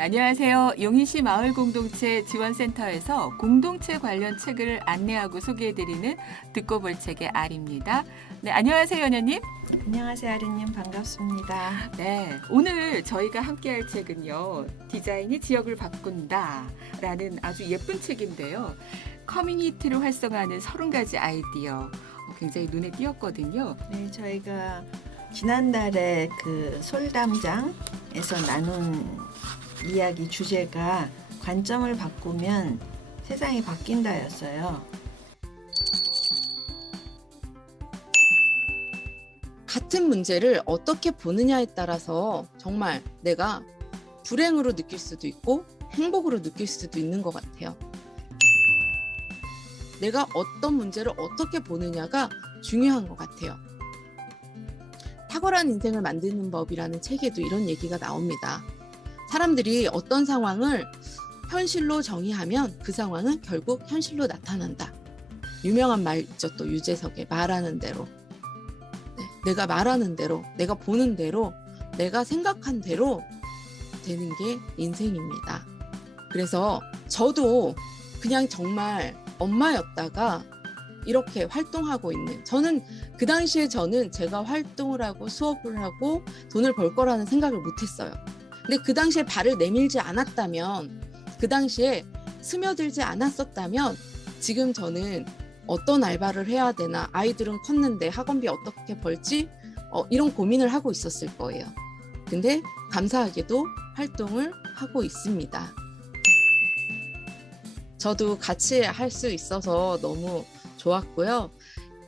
안녕하세요. 용인시 마을공동체 지원센터에서 공동체 관련 책을 안내하고 소개해드리는 듣고 볼 책의 알입니다. 네, 안녕하세요, 연녀님. 안녕하세요, 아리님. 반갑습니다. 네, 오늘 저희가 함께할 책은요, 디자인이 지역을 바꾼다라는 아주 예쁜 책인데요. 커뮤니티를 활성화하는 30가지 아이디어, 굉장히 눈에 띄었거든요. 네, 저희가 지난달에 그 솔담장에서 나눈 이야기 주제가 관점을 바꾸면 세상이 바뀐다였어요. 같은 문제를 어떻게 보느냐에 따라서 정말 내가 불행으로 느낄 수도 있고 행복으로 느낄 수도 있는 것 같아요. 내가 어떤 문제를 어떻게 보느냐가 중요한 것 같아요. 탁월한 인생을 만드는 법이라는 책에도 이런 얘기가 나옵니다. 사람들이 어떤 상황을 현실로 정의하면 그 상황은 결국 현실로 나타난다. 유명한 말 있죠, 또 유재석의 말하는 대로. 네, 내가 말하는 대로, 내가 보는 대로, 내가 생각한 대로 되는 게 인생입니다. 그래서 저도 그냥 정말 엄마였다가 이렇게 활동하고 있는, 저는 그 당시에 제가 활동을 하고 수업을 하고 돈을 벌 거라는 생각을 못했어요. 근데 그 당시에 발을 내밀지 않았다면, 그 당시에 스며들지 않았었다면 지금 저는 어떤 알바를 해야 되나, 아이들은 컸는데 학원비 어떻게 벌지? 이런 고민을 하고 있었을 거예요. 근데 감사하게도 활동을 하고 있습니다. 저도 같이 할 수 있어서 너무 좋았고요.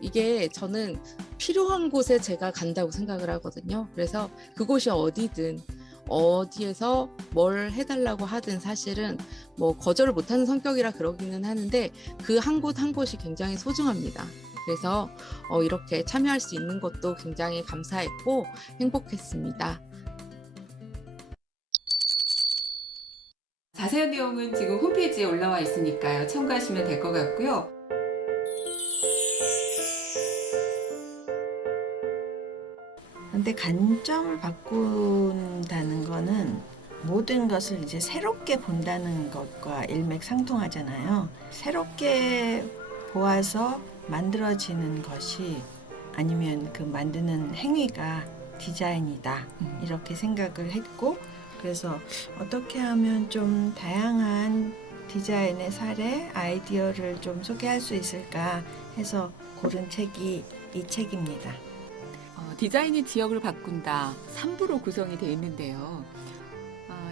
이게 저는 필요한 곳에 제가 간다고 생각을 하거든요. 그래서 그곳이 어디든 어디에서 뭘 해달라고 하든 사실은 뭐 거절을 못하는 성격이라 그러기는 하는데 그 한 곳 한 곳이 굉장히 소중합니다. 그래서 이렇게 참여할 수 있는 것도 굉장히 감사했고 행복했습니다. 자세한 내용은 지금 홈페이지에 올라와 있으니까요. 참고하시면 될 것 같고요. 근데 관점을 바꾼다는 거는 모든 것을 이제 새롭게 본다는 것과 일맥상통하잖아요. 새롭게 보아서 만들어지는 것이, 아니면 그 만드는 행위가 디자인이다, 이렇게 생각을 했고, 그래서 어떻게 하면 좀 다양한 디자인의 사례, 아이디어를 좀 소개할 수 있을까 해서 고른 책이 이 책입니다. 디자인이 지역을 바꾼다 3부로 구성이 되어 있는데요.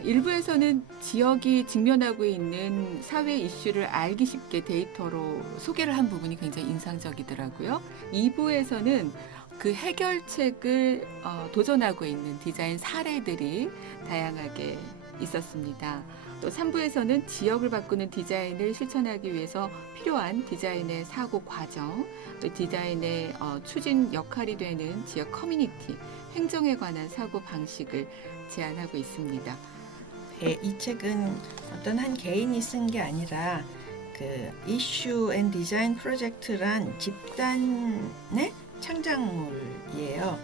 1부에서는 지역이 직면하고 있는 사회 이슈를 알기 쉽게 데이터로 소개를 한 부분이 굉장히 인상적이더라고요. 2부에서는 그 해결책을 도전하고 있는 디자인 사례들이 다양하게 있었습니다. 또 3부에서는 지역을 바꾸는 디자인을 실천하기 위해서 필요한 디자인의 사고 과정, 또 디자인의 추진 역할이 되는 지역 커뮤니티, 행정에 관한 사고 방식을 제안하고 있습니다. 네, 이 책은 어떤 한 개인이 쓴 게 아니라 그 이슈 앤 디자인 프로젝트란 집단의 창작물이에요.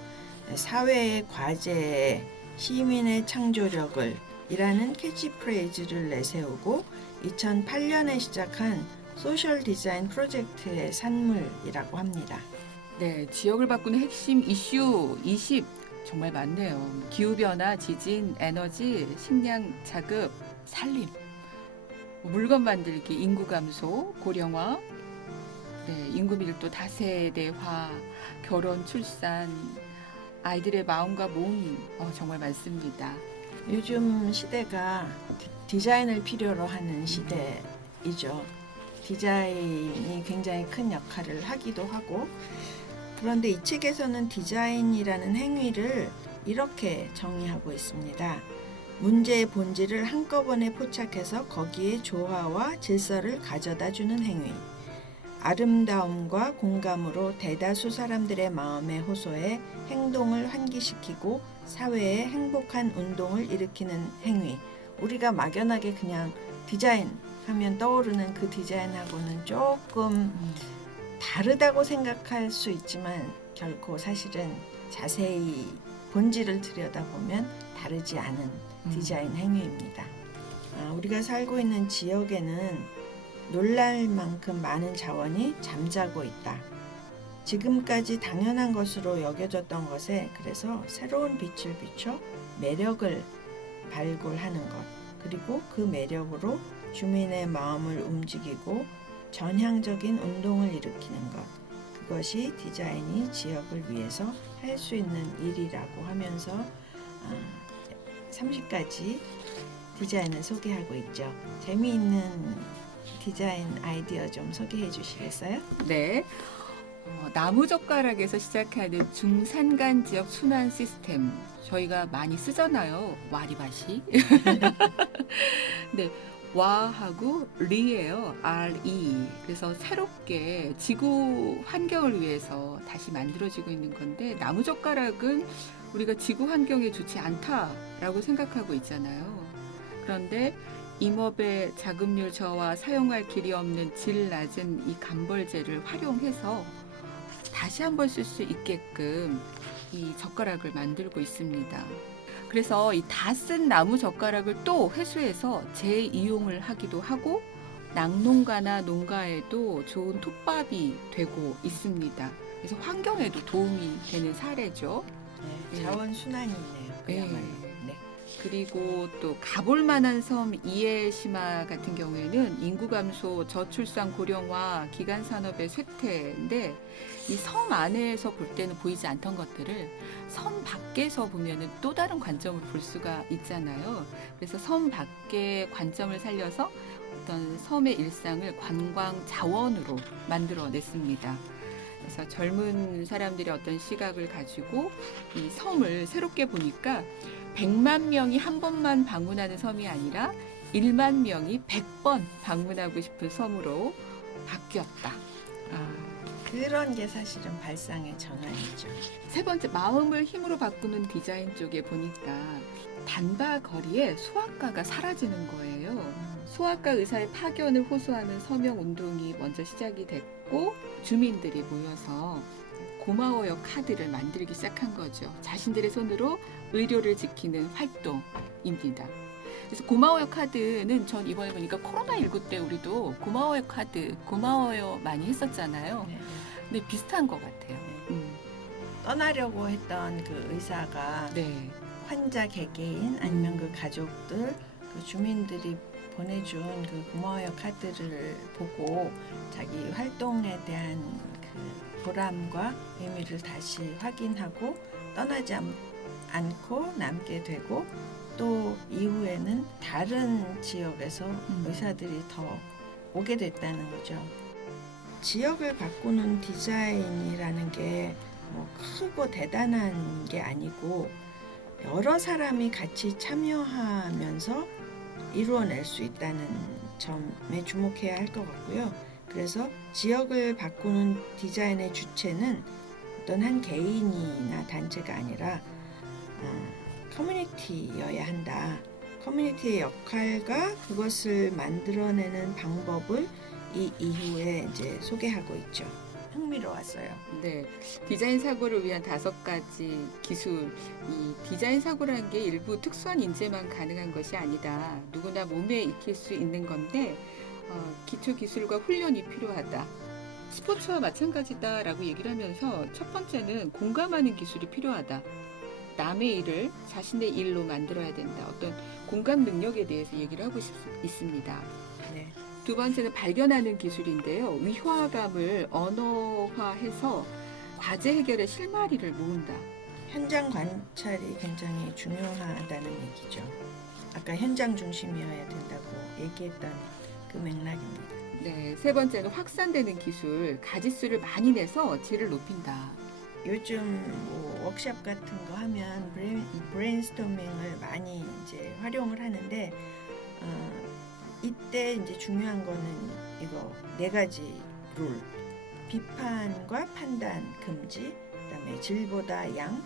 사회의 과제, 시민의 창조력을 이라는 캐치프레이즈를 내세우고 2008년에 시작한 소셜 디자인 프로젝트의 산물이라고 합니다. 네, 지역을 바꾸는 핵심 이슈 20 정말 많네요. 기후변화, 지진, 에너지, 식량 자급, 산림, 물건 만들기, 인구 감소, 고령화, 네, 인구 밀도 다세대화, 결혼, 출산, 아이들의 마음과 몸 정말 많습니다. 요즘 시대가 디자인을 필요로 하는 시대이죠. 디자인이 굉장히 큰 역할을 하기도 하고, 그런데 이 책에서는 디자인이라는 행위를 이렇게 정의하고 있습니다. 문제의 본질을 한꺼번에 포착해서 거기에 조화와 질서를 가져다 주는 행위. 아름다움과 공감으로 대다수 사람들의 마음에 호소해 행동을 환기시키고 사회에 행복한 운동을 일으키는 행위. 우리가 막연하게 그냥 디자인 하면 떠오르는 그 디자인하고는 조금 다르다고 생각할 수 있지만 결코 사실은 자세히 본질을 들여다보면 다르지 않은 디자인 행위입니다. 우리가 살고 있는 지역에는 놀랄 만큼 많은 자원이 잠자고 있다. 지금까지 당연한 것으로 여겨졌던 것에 그래서 새로운 빛을 비춰 매력을 발굴하는 것, 그리고 그 매력으로 주민의 마음을 움직이고 전향적인 운동을 일으키는 것, 그것이 디자인이 지역을 위해서 할 수 있는 일이라고 하면서 30가지 디자인을 소개하고 있죠. 재미있는 디자인 아이디어 좀 소개해 주시겠어요? 네. 나무젓가락에서 시작하는 중산간 지역 순환 시스템 저희가 많이 쓰잖아요. 와리바시. 네. 와하고 리예요. RE. 그래서 새롭게 지구 환경을 위해서 다시 만들어지고 있는 건데 나무젓가락은 우리가 지구 환경에 좋지 않다라고 생각하고 있잖아요. 그런데 임업의 자급률 저하, 사용할 길이 없는 질 낮은 이 간벌재를 활용해서 다시 한번 쓸 수 있게끔 이 젓가락을 만들고 있습니다. 그래서 이 다 쓴 나무 젓가락을 또 회수해서 재이용을 하기도 하고 낙농가나 농가에도 좋은 톱밥이 되고 있습니다. 그래서 환경에도 도움이 되는 사례죠. 네, 자원 순환이 있네요. 그야말로. 네. 그리고 또 가볼 만한 섬 이에시마 같은 경우에는 인구 감소, 저출산 고령화, 기간 산업의 쇠퇴인데 이 섬 안에서 볼 때는 보이지 않던 것들을 섬 밖에서 보면은 또 다른 관점을 볼 수가 있잖아요. 그래서 섬 밖의 관점을 살려서 어떤 섬의 일상을 관광 자원으로 만들어냈습니다. 그래서 젊은 사람들의 어떤 시각을 가지고 이 섬을 새롭게 보니까 100만 명이 한 번만 방문하는 섬이 아니라 1만 명이 100번 방문하고 싶은 섬으로 바뀌었다. 그런 게 사실은 발상의 전환이죠. 세 번째, 마음을 힘으로 바꾸는 디자인 쪽에 보니까 단바 거리에 소아과가 사라지는 거예요. 소아과 의사의 파견을 호소하는 서명 운동이 먼저 시작이 됐고 주민들이 모여서 고마워요 카드를 만들기 시작한 거죠. 자신들의 손으로 의료를 지키는 활동입니다. 그래서 고마워요 카드는 전 이번에 보니까 코로나19 때 우리도 고마워요 카드, 고마워요 많이 했었잖아요. 네. 근데 비슷한 것 같아요. 떠나려고 했던 그 의사가 네. 환자 개개인 아니면 그 가족들, 그 주민들이 보내준 그 고마워요 카드를 보고 자기 활동에 대한 그 보람과 의미를 다시 확인하고 떠나지 않고 남게 되고 또 이후에는 다른 지역에서 의사들이 더 오게 됐다는 거죠. 지역을 바꾸는 디자인이라는 게 뭐 크고 대단한 게 아니고 여러 사람이 같이 참여하면서 이루어낼 수 있다는 점에 주목해야 할 것 같고요. 그래서 지역을 바꾸는 디자인의 주체는 어떤 한 개인이나 단체가 아니라 커뮤니티여야 한다. 커뮤니티의 역할과 그것을 만들어내는 방법을 이 이후에 이제 소개하고 있죠. 흥미로웠어요. 네, 디자인 사고를 위한 5가지 기술. 이 디자인 사고라는 게 일부 특수한 인재만 가능한 것이 아니다. 누구나 몸에 익힐 수 있는 건데 기초 기술과 훈련이 필요하다. 스포츠와 마찬가지다라고 얘기를 하면서 첫 번째는 공감하는 기술이 필요하다. 남의 일을 자신의 일로 만들어야 된다. 어떤 공감 능력에 대해서 얘기를 하고 있습니다. 네. 두 번째는 발견하는 기술인데요. 위화감을 언어화해서 과제 해결의 실마리를 모은다. 현장 관찰이 굉장히 중요하다는 얘기죠. 아까 현장 중심이어야 된다고 얘기했던 그 맥락입니다. 네, 세 번째는 확산되는 기술. 가짓수를 많이 내서 질을 높인다. 요즘 뭐 워크숍 같은 거 하면 브레인스토밍을 많이 이제 활용을 하는데 이때 이제 중요한 거는 이거 4가지 룰. 비판과 판단 금지, 그다음에 질보다 양,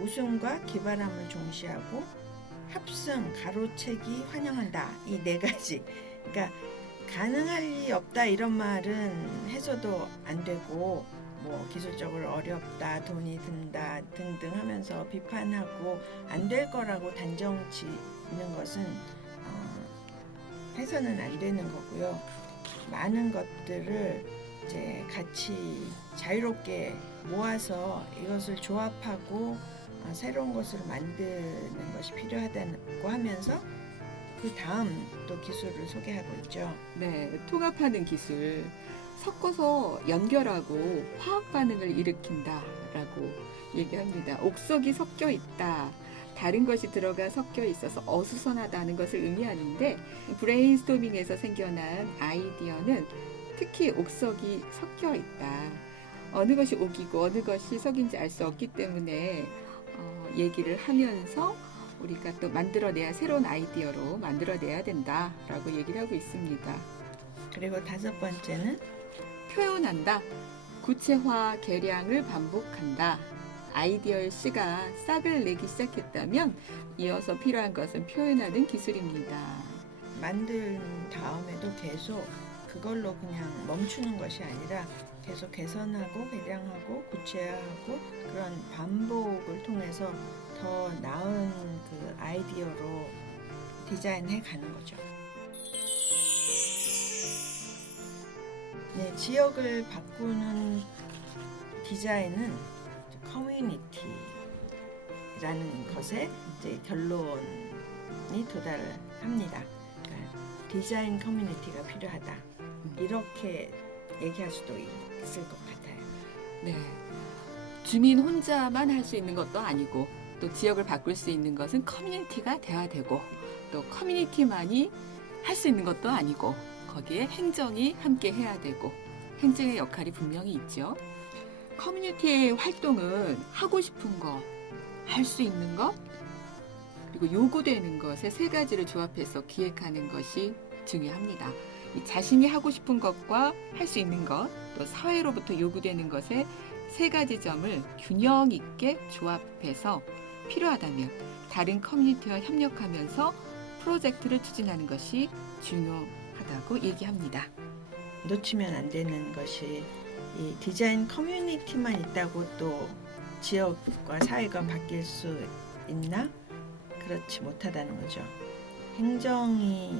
웃음과 기발함을 중시하고 합승, 가로채기 환영한다. 이 4가지. 그러니까 가능할 리 없다 이런 말은 해서도 안 되고 뭐 기술적으로 어렵다, 돈이 든다 등등 하면서 비판하고 안 될 거라고 단정 짓는 것은 해서는 안 되는 거고요. 많은 것들을 이제 같이 자유롭게 모아서 이것을 조합하고 새로운 것을 만드는 것이 필요하다고 하면서 그 다음 또 기술을 소개하고 있죠. 네, 통합하는 기술. 섞어서 연결하고 화학 반응을 일으킨다라고 얘기합니다. 옥석이 섞여 있다. 다른 것이 들어가 섞여 있어서 어수선하다는 것을 의미하는데 브레인스토밍에서 생겨난 아이디어는 특히 옥석이 섞여 있다. 어느 것이 옥이고 어느 것이 석인지 알 수 없기 때문에 얘기를 하면서 우리가 또 만들어내야 새로운 아이디어로 만들어내야 된다라고 얘기를 하고 있습니다. 그리고 다섯 번째는 표현한다. 구체화 계량을 반복한다. 아이디어의 씨가 싹을 내기 시작했다면 이어서 필요한 것은 표현하는 기술입니다. 만든 다음에도 계속 그걸로 그냥 멈추는 것이 아니라 계속 개선하고 개량하고 구체화하고 그런 반복을 통해서 더 나은 그 아이디어로 디자인해 가는 거죠. 네, 지역을 바꾸는 디자인은 커뮤니티라는 것에 이제 결론이 도달합니다. 그러니까 디자인 커뮤니티가 필요하다. 이렇게 얘기할 수도 있을 것 같아요. 네. 주민 혼자만 할 수 있는 것도 아니고 또 지역을 바꿀 수 있는 것은 커뮤니티가 돼야 되고 또 커뮤니티만이 할 수 있는 것도 아니고 거기에 행정이 함께 해야 되고 행정의 역할이 분명히 있죠. 커뮤니티의 활동은 하고 싶은 것, 할 수 있는 것, 그리고 요구되는 것의 세 가지를 조합해서 기획하는 것이 중요합니다. 이 자신이 하고 싶은 것과 할 수 있는 것, 또 사회로부터 요구되는 것의 세 가지 점을 균형 있게 조합해서 필요하다면 다른 커뮤니티와 협력하면서 프로젝트를 추진하는 것이 중요하다고 얘기합니다. 놓치면 안 되는 것이 이 디자인 커뮤니티만 있다고 또 지역과 사회가 바뀔 수 있나? 그렇지 못하다는 거죠. 행정이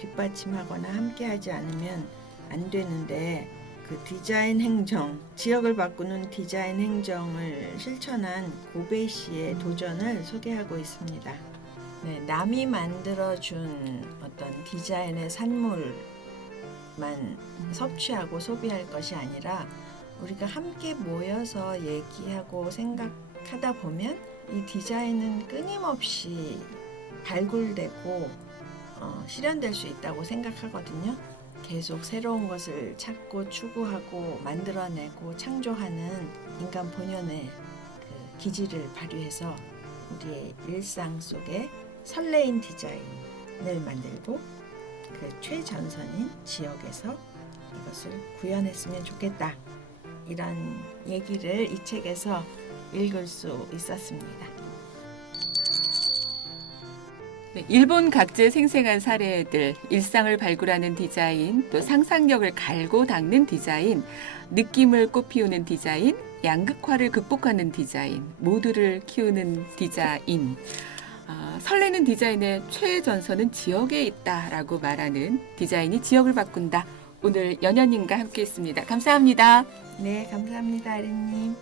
뒷받침하거나 함께하지 않으면 안 되는데 그 디자인 행정, 지역을 바꾸는 디자인 행정을 실천한 고베이 씨의 도전을 소개하고 있습니다. 네, 남이 만들어준 어떤 디자인의 산물만 섭취하고 소비할 것이 아니라 우리가 함께 모여서 얘기하고 생각하다 보면 이 디자인은 끊임없이 발굴되고 실현될 수 있다고 생각하거든요. 계속 새로운 것을 찾고 추구하고 만들어내고 창조하는 인간 본연의 그 기질을 발휘해서 우리의 일상 속에 설레인 디자인을 만들고 그 최전선인 지역에서 이것을 구현했으면 좋겠다. 이런 얘기를 이 책에서 읽을 수 있었습니다. 네, 일본 각지의 생생한 사례들, 일상을 발굴하는 디자인, 또 상상력을 갈고 닦는 디자인, 느낌을 꽃피우는 디자인, 양극화를 극복하는 디자인, 모두를 키우는 디자인. 설레는 디자인의 최전선은 지역에 있다라고 말하는 디자인이 지역을 바꾼다. 오늘 연연님과 함께했습니다. 감사합니다. 네, 감사합니다, 아린님.